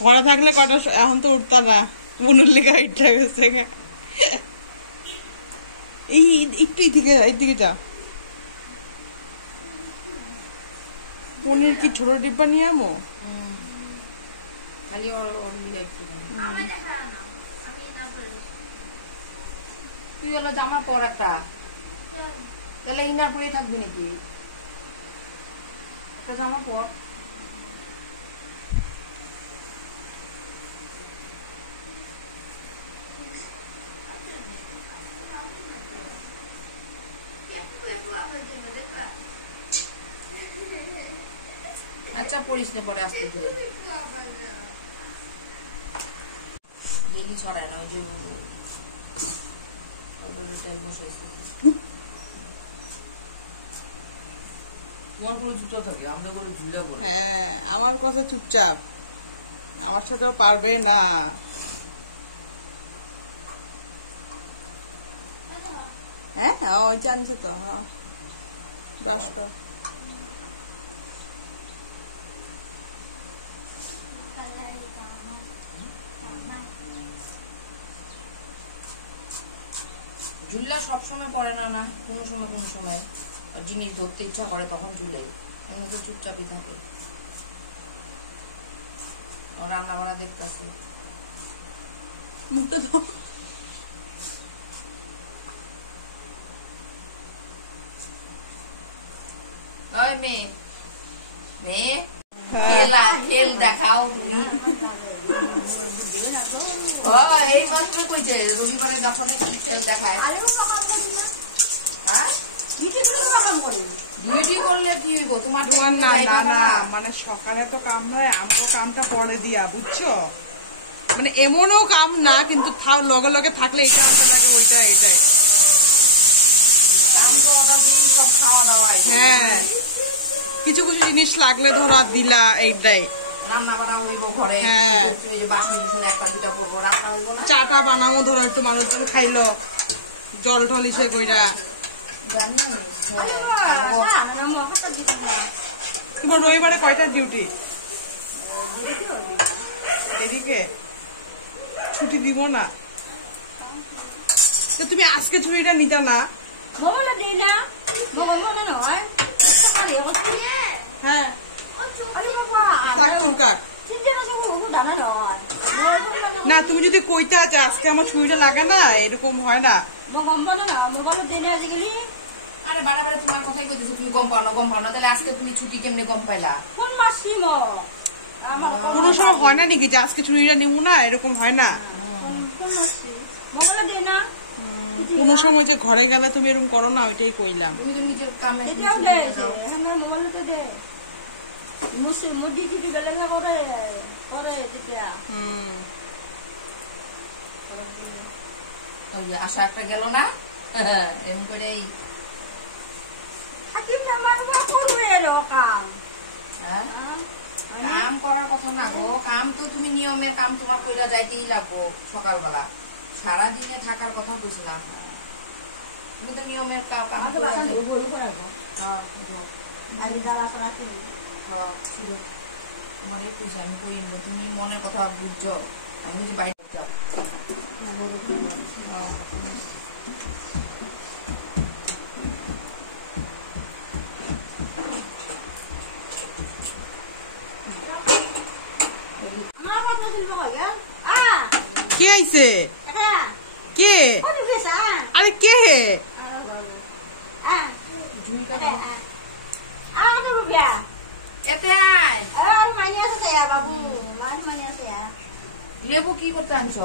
ঘরে থাকলে কটা এখন তো উঠতা না মনুর লেখা ইচ্ছা গেছে এই একটু এইদিকে যা পনির কি ছোট ডিব্বা নিয়ে আমো তুই হলো জামা পর একটা তাহলে ইনার পরে থাকবি নাকি একটা জামা পর আচ্ছা পরিস না পরে আসতে ধরে ডেলি ছড়ায় না ওই যে আমার কথা চুপচাপ আমার সাথেও পারবে না হ্যাঁ জানছে তো ঝুল্লা সবসময় পড়ে না না কোনো সময় জিনিস ধরতে ইচ্ছা করে তখন ঝুলে এমনি চুপচাপই থাকে রান্না বান্না দেখতেছে মুখটা তো ওই মেয়ে খেল দেখাও এই মাত্র কইছে রবিবারে দশনে খেল দেখায় মানে সকালে তো কাম নয় আমগো কামটা পরে দিয়া বুঝছো মানে এমনও কাম না কিন্তু লগে লগে থাকলে এটা আনতে লাগে ওইটা এটাই হ্যাঁ কিছু কিছু জিনিস লাগলে ধরা দিলা এইটাই রান্না বান্না হইব ঘরে চাটা বানাবো ধরো একটু মানুষজন খাইলো জল টল ইসে কইরা তোমার রবিবারে কয়টা ডিউটি এদিকে ছুটি দিব না তো তুমি আজকে ছুটিটা নিতা না হ্যাঁ না তুমি যদি কইতে আছে আজকে আমার ছুটিটা লাগে না এরকম হয় না আরে বারে তোমার কথাই কইতেছো তুমি গম পাও না তাহলে আজকে তুমি ছুটি কেমনে গম পাইলা কোন মাসি কোনো সময় হয় না নাকি যে আজকে ছুটিটা নিব না এরকম হয় না কোনো সময় যে ঘরে গেলে তুমি এরকম করো না ওইটাই কইলাম তুমি তো নিজের কামে আশা একটা গেল না এমন করে কাম করার কথা না গো কাম তো তুমি নিয়মের কাম তোমার কইরা যাইতেই লাগবো সকালবেলা সারাদিনে থাকার কথা বুঝলাম তুমি তো নিয়মের কাম আমি কইব তুমি মনের কথা বুঝছো আমি যে বাইরে যাও কে আইছে কে আরে কে লেবু কি করতে আনছ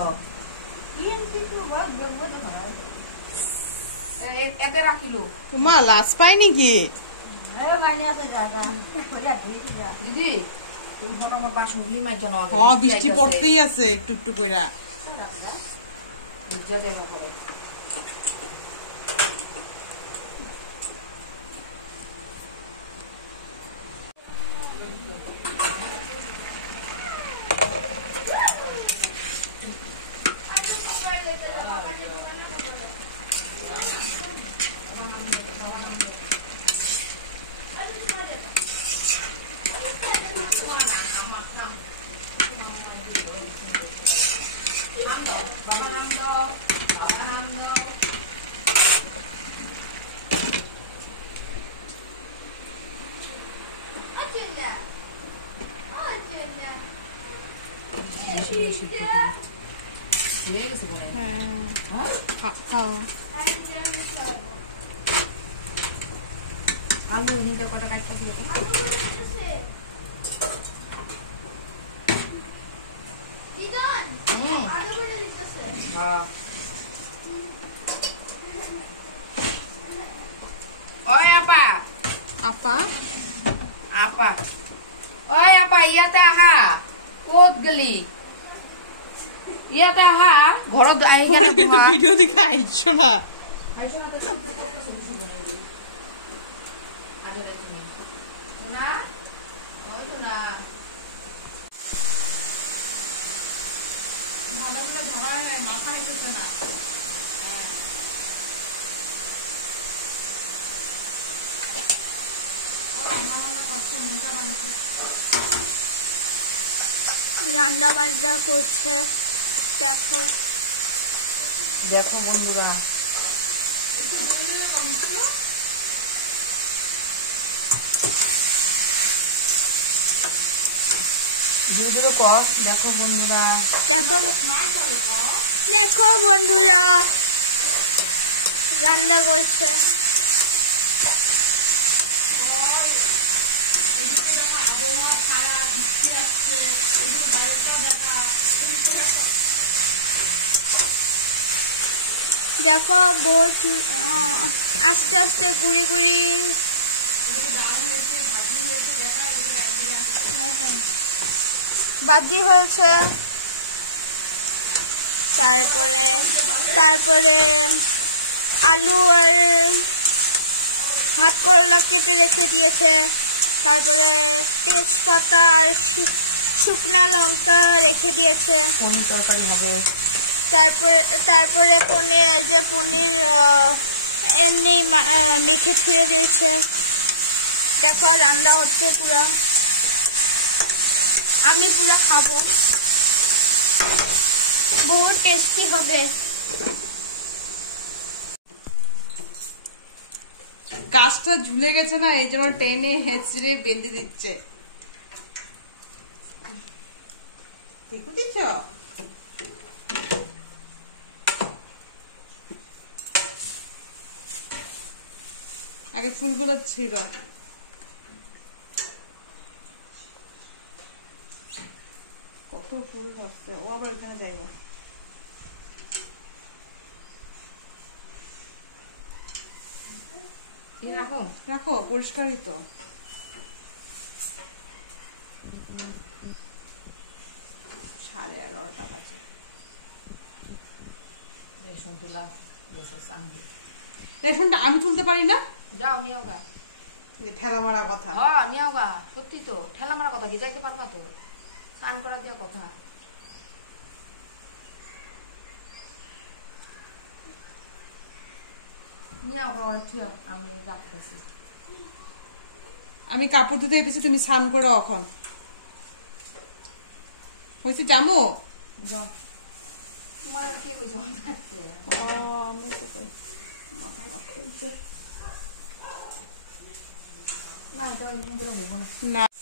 এতে রাখিল তোমার লাশ পাই নাকি দিদি তুমি ফটাফট বাসন গুলি মাইছ না বৃষ্টি পড়তেই আছে একটু একটু কইরা নিয়ে সিদ্ধ করে হয়ে গেছে পরে হ্যাঁ আলু নিতে কটা কাটতে দিয়ে ওই আপা আপা আপা ওই আপা ইয়াতে আহা ক'ত গেলি ইয়াতে আহা ঘৰত আহি কেনে বহা ভিডিও দেখে আইছো না ভালো করে ধরা মাথা হেঁটেছে না রান্না বান্না করছে তখন দেখো বন্ধুরা ভিডিও কর দেখো বন্ধুরা দেখো বন্ধুরা রান্না করছে দেখো বলছি আস্তে আস্তে গুড়ি গুড়ি বাজি হয়েছে তারপরে আলু আর ভাত করলা কেটে রেখে দিয়েছে তারপরে তেজপাতা আর শুকনা লঙ্কা রেখে দিয়েছে পনির তরকারি হবে তারপরে পনির এমনি মিঠে ছিঁড়ে দিয়েছে দেখো রান্না হচ্ছে পুরো আমি পুরো খাবো বহুত টেস্টি হবে গাছটা ঝুলে গেছে না এই জন্য টেনে হেঁচড়ে বেঁধে দিচ্ছে দেখুছ আগে ফুলগুলো ছিল কত ফুল হচ্ছে ও আবার এখানে যাইব রাখো রাখো পরিষ্কারই তো সাড়ে 11টা বাজে রেশনটা আমি তুলতে পারি না যাও নিও গা ঠেলা মারা কথা হ্যাঁ নিও গা সত্যি তো ঠেলা মারা কথা কি যাইতে পারবা তো স্নান করা দেওয়া কথা নিও গা ওরা থুয়া আমি রাখতেছি আমি কাপড় ধুতে এসেছি তুমি স্নান করো এখন হয়েছে জামু যাও তোমার কি হইছে না এটা না